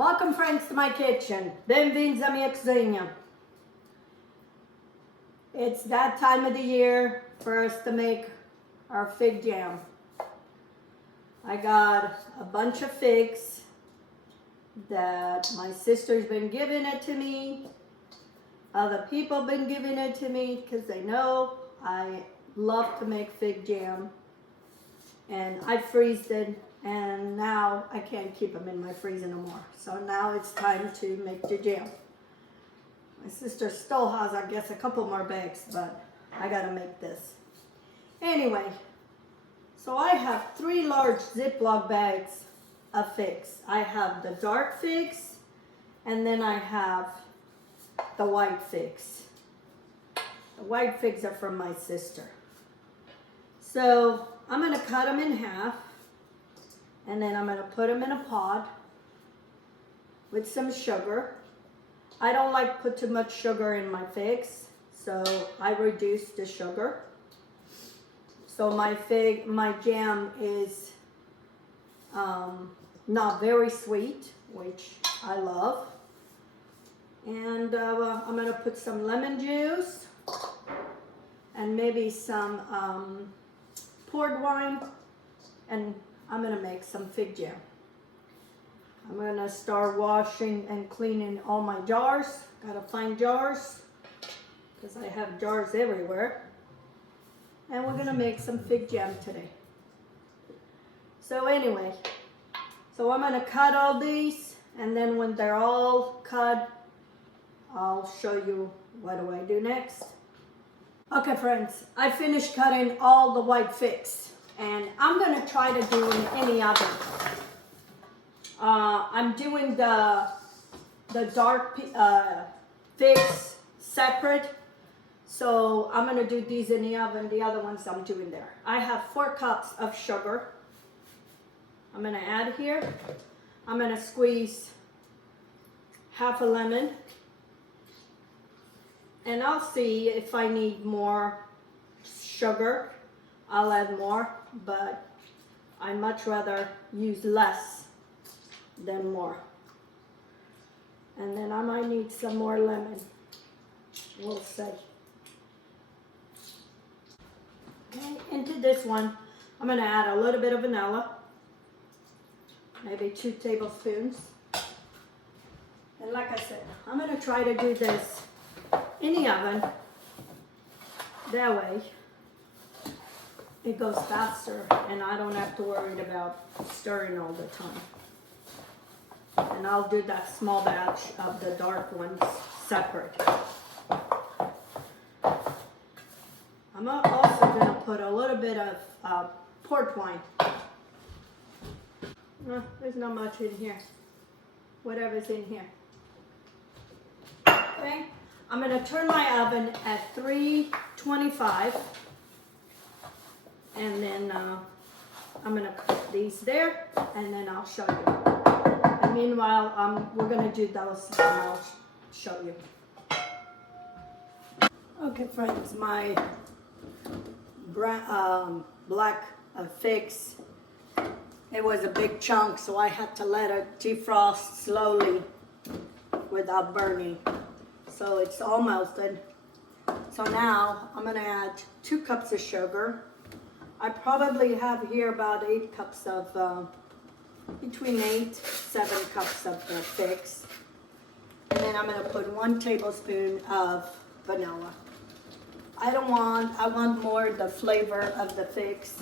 Welcome friends to my kitchen. Bem-vindos à minha cozinha. It's that time of the year for us to make our fig jam. I got a bunch of figs that my sister's been giving it to me. Other people been giving it to me because they know I love to make fig jam. And I freezed it, and now I can't keep them in my freezer no more. So now it's time to make the jam. My sister still has, I guess, a couple more bags, but I gotta make this. Anyway, so I have 3 large Ziploc bags of figs. I have the dark figs, and then I have the white figs. The white figs are from my sister. So I'm gonna cut them in half, and then I'm gonna put them in a pot with some sugar. I don't like to put too much sugar in my figs, so I reduce the sugar. So my jam is not very sweet, which I love. And I'm gonna put some lemon juice and maybe some port wine, and I'm gonna make some fig jam. I'm gonna start washing and cleaning all my jars. Gotta find jars because I have jars everywhere. And we're gonna make some fig jam today. So anyway, so I'm gonna cut all these, and then when they're all cut, I'll show you what do I do next. Okay friends, I finished cutting all the white figs, and I'm gonna try to do in any oven. I'm doing the dark figs separate, so I'm gonna do these in the oven. The other ones I'm doing there. I have 4 cups of sugar. I'm gonna add here. I'm gonna squeeze half a lemon. And I'll see if I need more sugar, I'll add more, but I much rather use less than more. And then I might need some more lemon, we'll see. Okay, into this one, I'm gonna add a little bit of vanilla, maybe 2 tablespoons. And like I said, I'm gonna try to do this in the oven. That way it goes faster and I don't have to worry about stirring all the time. And I'll do that small batch of the dark ones separate. I'm also going to put a little bit of port wine. There's not much in here. Whatever's in here. Okay. I'm going to turn my oven at 325, and then I'm going to cook these there, and then I'll show you. And meanwhile, we're going to do those, and I'll show you. Okay, friends, my black figs, it was a big chunk, so I had to let it defrost slowly without burning. So it's all melted. So now I'm gonna add 2 cups of sugar. I probably have here about 8 cups of, between 7 cups of figs. And then I'm gonna put 1 tablespoon of vanilla. I want more the flavor of the figs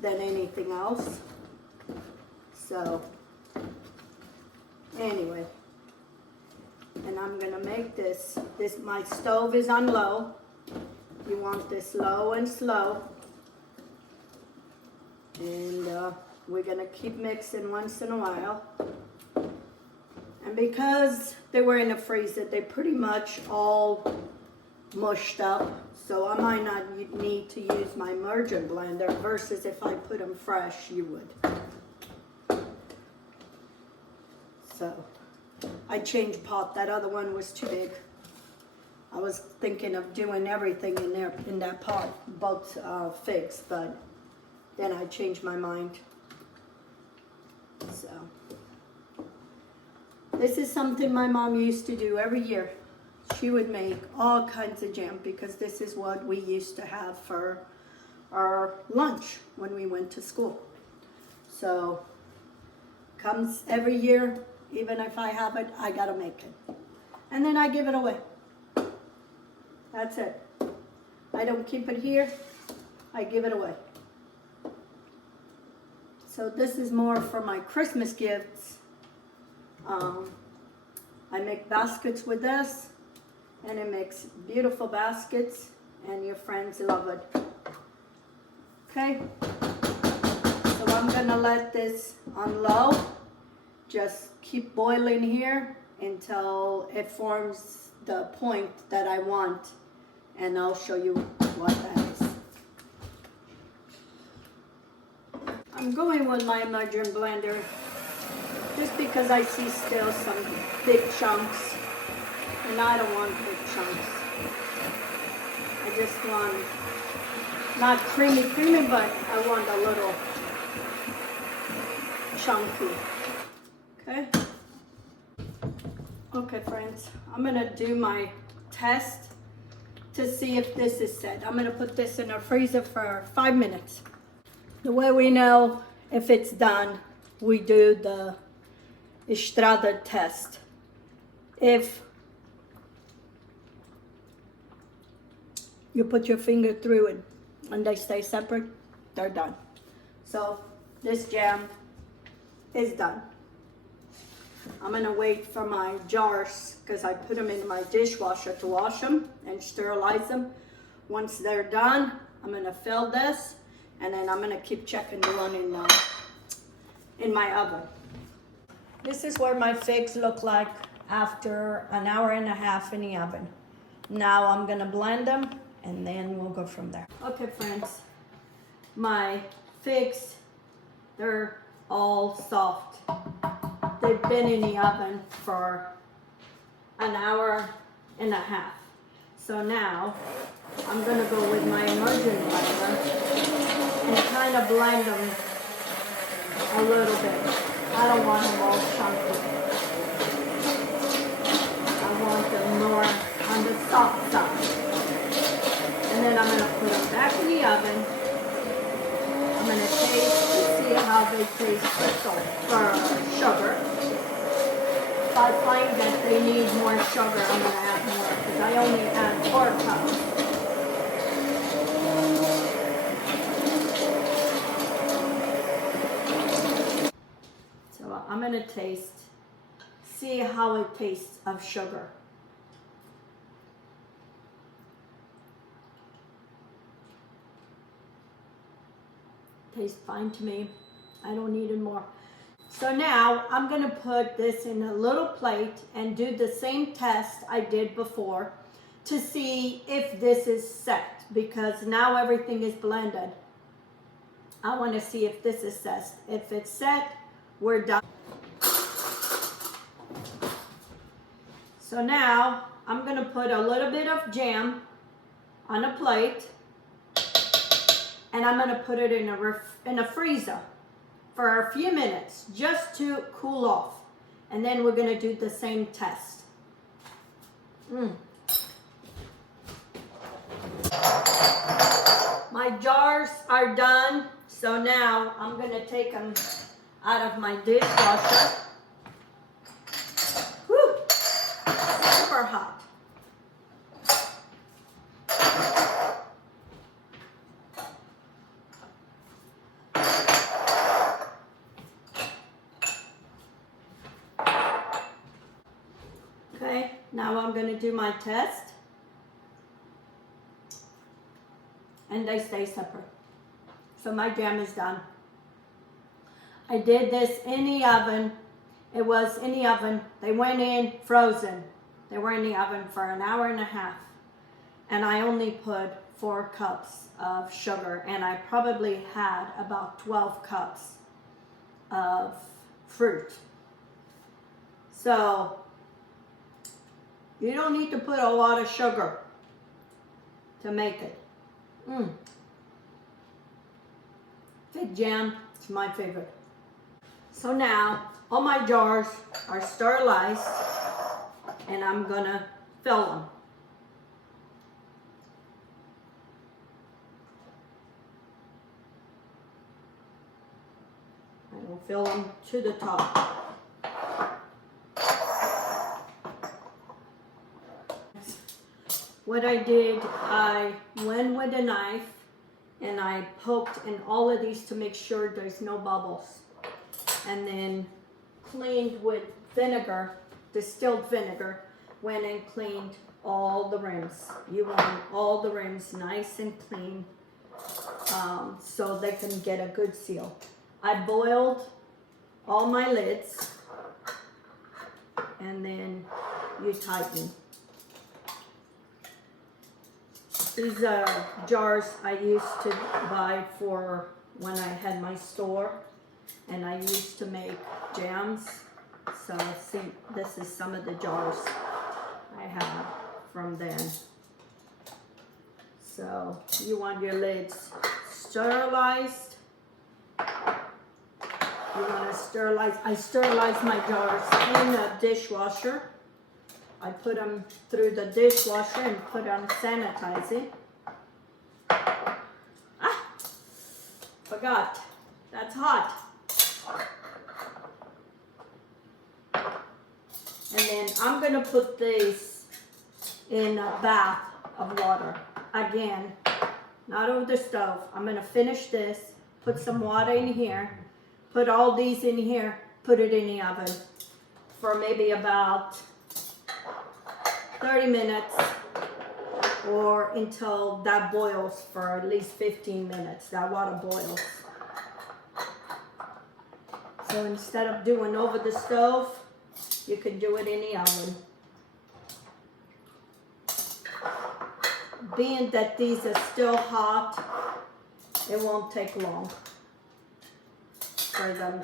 than anything else. So, anyway. And I'm gonna make this, my stove is on low. You want this low and slow. And we're gonna keep mixing once in a while. And because they were in the freezer, they pretty much all mushed up. So I might not need to use my immersion blender versus if I put them fresh, you would. So I changed pot. That other one was too big. I was thinking of doing everything in there in that pot, both figs, but then I changed my mind. So This is something my mom used to do every year. She would make all kinds of jam because this is what we used to have for our lunch when we went to school. So, comes every year, even if I have it, I gotta make it. And then I give it away. That's it. I don't keep it here, I give it away. So this is more for my Christmas gifts. I make baskets with this, and it makes beautiful baskets, and your friends love it. Okay, so I'm gonna let this on low. Just keep boiling here until it forms the point that I want, and I'll show you what that is. I'm going with my immersion blender just because I see still some big chunks, and I don't want big chunks. I just want, not creamy, but I want a little chunky. Okay? Okay, friends, I'm gonna do my test to see if this is set. I'm gonna put this in the freezer for 5 minutes. The way we know if it's done, we do the Estrada test. If you put your finger through it and they stay separate, they're done. So this jam is done. I'm gonna wait for my jars because I put them in my dishwasher to wash them and sterilize them. Once they're done, I'm gonna fill this, and then I'm gonna keep checking the one in my oven. This is what my figs look like after an hour and a half in the oven. Now I'm gonna blend them, and then we'll go from there. Okay, friends, my figs, they're all soft. They've been in the oven for an hour and a half. So now I'm gonna go with my immersion blender and kind of blend them a little bit. I don't want them all chunky. I want them more on the soft side. And then I'm gonna put them back in the oven. I'm gonna taste to see how they taste for sugar. If I find that they need more sugar, I'm gonna add more because I only add 4 cups. So I'm gonna taste, see how it tastes of sugar. Tastes fine to me. I don't need it more. So now I'm gonna put this in a little plate and do the same test I did before to see if this is set, because now everything is blended. I wanna see if this is set. If it's set, we're done. So now I'm gonna put a little bit of jam on a plate, and I'm gonna put it in a freezer for a few minutes just to cool off. And then we're gonna do the same test. My jars are done, so now I'm gonna take them out of my dishwasher. Whew, super hot. Okay, now I'm going to do my test, and they stay separate. So my jam is done. I did this in the oven. It was in the oven. They went in frozen. They were in the oven for an hour and a half, and I only put 4 cups of sugar, and I probably had about 12 cups of fruit. So you don't need to put a lot of sugar to make it. Fig jam, it's my favorite. So now all my jars are sterilized and I'm gonna fill them. I will fill them to the top. What I did, I went with a knife and I poked in all of these to make sure there's no bubbles. And then cleaned with vinegar, distilled vinegar, went and cleaned all the rims. You want all the rims nice and clean so they can get a good seal. I boiled all my lids and then you tighten. These are jars I used to buy for when I had my store, and I used to make jams. So see, this is some of the jars I have from then. So you want your lids sterilized. You want to sterilize. I sterilize my jars in a dishwasher. I put them through the dishwasher and put on Sanitize. Forgot. That's hot. And then I'm going to put these in a bath of water. Again, not over the stove. I'm going to finish this, put some water in here, put all these in here, put it in the oven for maybe about 30 minutes or until that boils for at least 15 minutes. That water boils. So instead of doing over the stove, you can do it in the oven. Being that these are still hot, it won't take long for them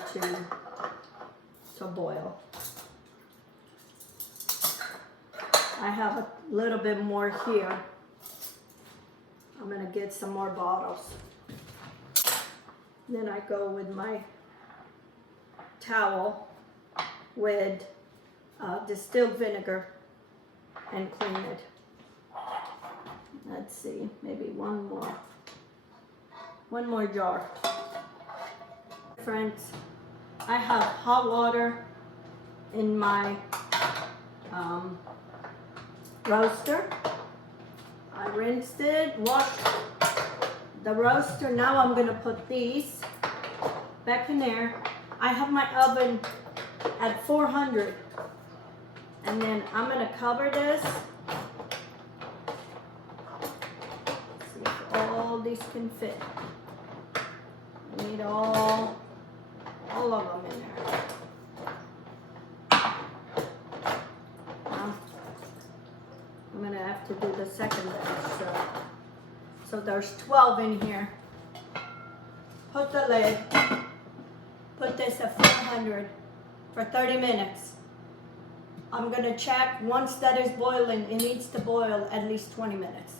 to boil. I have a little bit more here. I'm gonna get some more bottles. Then I go with my towel with distilled vinegar and clean it. Let's see, maybe one more jar. Friends, I have hot water in my roaster. I rinsed it, washed the roaster. Now I'm gonna put these back in there. I have my oven at 400, and then I'm gonna cover this. See if all these can fit. I need all of them in there. I'm gonna have to do the second batch. So there's 12 in here. Put the lid. Put this at 400 for 30 minutes. I'm gonna check once that is boiling. It needs to boil at least 20 minutes.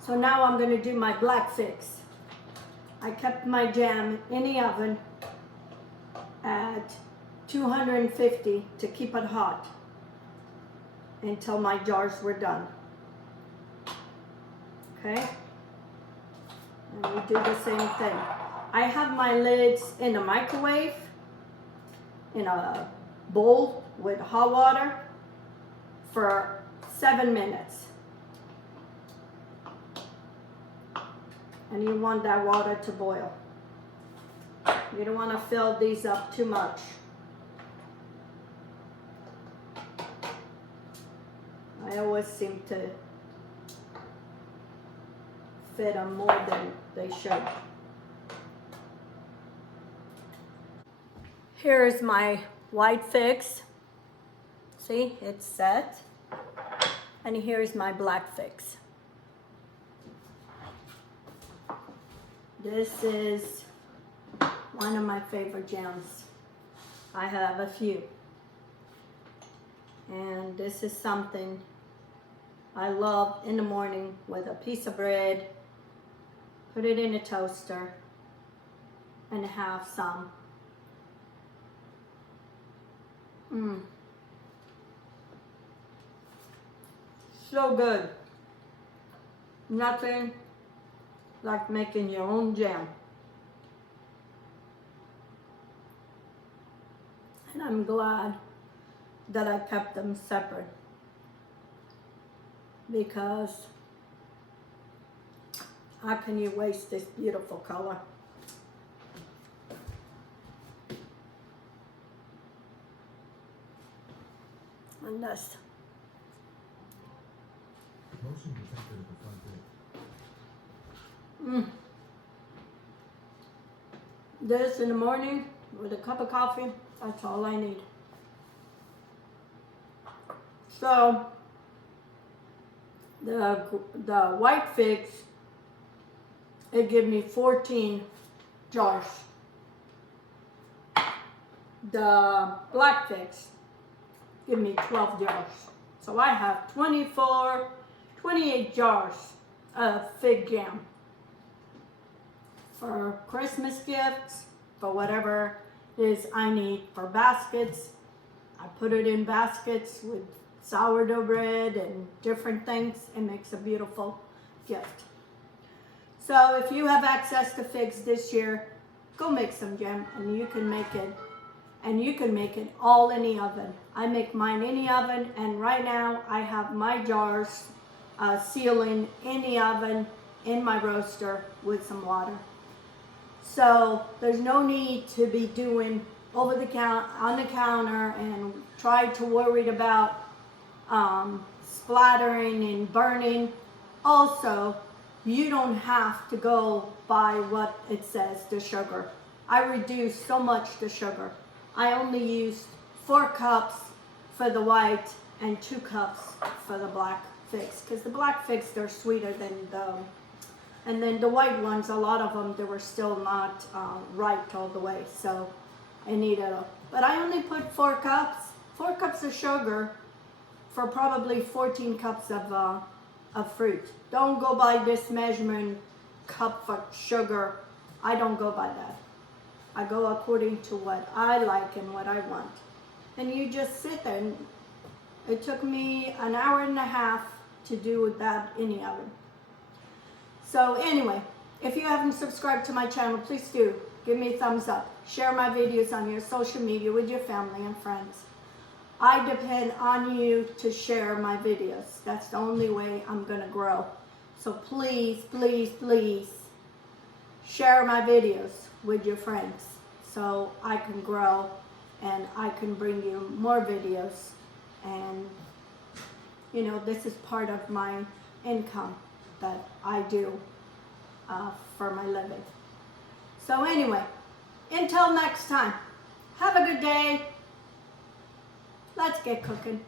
So now I'm gonna do my black fix. I kept my jam in the oven at 250 to keep it hot until my jars were done. Okay? And we do the same thing. I have my lids in a microwave, in a bowl with hot water for 7 minutes. And you want that water to boil. You don't want to fill these up too much. I always seem to fit them more than they should. Here is my white fix. See, it's set. And here's my black fix. This is one of my favorite jams. I have a few. And this is something I love in the morning with a piece of bread, put it in a toaster, and have some So good. Nothing like making your own jam. And I'm glad that I kept them separate, because how can you waste this beautiful color? And this. Motion detected at the front door. This in the morning with a cup of coffee, that's all I need. So the white figs, it gave me 14 jars. The black figs give me 12 jars. So I have 28 jars of fig jam for Christmas gifts, for whatever it is I need, for baskets. I put it in baskets with sourdough bread and different things. It makes a beautiful gift. So if you have access to figs this year, go make some jam, and you can make it. And you can make it all in the oven. I make mine in the oven, and right now I have my jars sealing in the oven in my roaster with some water. So there's no need to be doing on the counter and try to worry about splattering and burning. Also, you don't have to go by what it says, the sugar. I reduced so much the sugar. I only used 4 cups for the white and 2 cups for the black figs, because the black figs, they're sweeter than and then the white ones, a lot of them, they were still not ripe all the way, so I needed but I only put 4 cups of sugar for probably 14 cups of fruit. Don't go by this measurement cup for sugar. I don't go by that. I go according to what I like and what I want. And you just sit there. And it took me an hour and a half to do that in the oven. So anyway, if you haven't subscribed to my channel, please do. Give me a thumbs up. Share my videos on your social media with your family and friends. I depend on you to share my videos. That's the only way I'm going to grow. So please, please, please share my videos with your friends so I can grow and I can bring you more videos. And you know, this is part of my income that I do for my living. So anyway, until next time, have a good day. Let's get cooking.